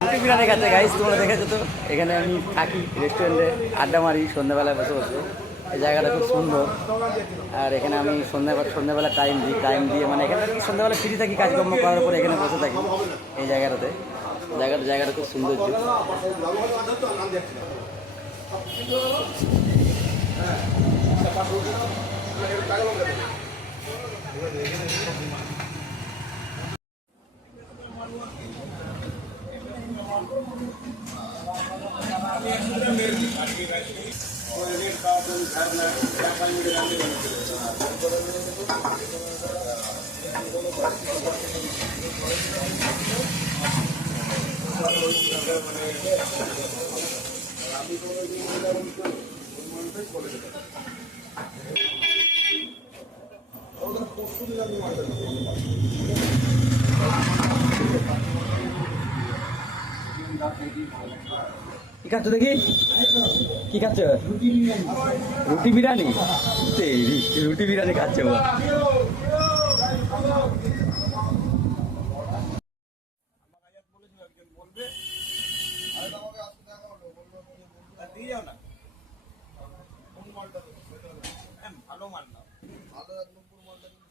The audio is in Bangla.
রুটি বিরিয়ানি খাচ্ছে গাইস, তোমরা দেখেছো তো। এখানে আমি থাকি রেস্টুরেন্টে, আড্ডা মারি সন্ধ্যাবেলায় বসে বসে। এই জায়গাটা খুব সুন্দর। আর এখানে আমি সন্ধ্যাবেলা টাইম দিয়ে মানে এখানে আর কি সন্ধ্যাবেলা ফ্রি থাকি, কাজকর্ম করার পরে এখানে বসে থাকি এই জায়গাটাতে। জায়গাটা খুব সৌন্দর্য। কি খাচ্ছ দেখি? কি খাচ্ছ? রুটি বিরিয়ানি। রুটি বিরিয়ানি খাচ্ছে বাবা। ভালো মাল না, ভালো 1 নম্বর মালটা।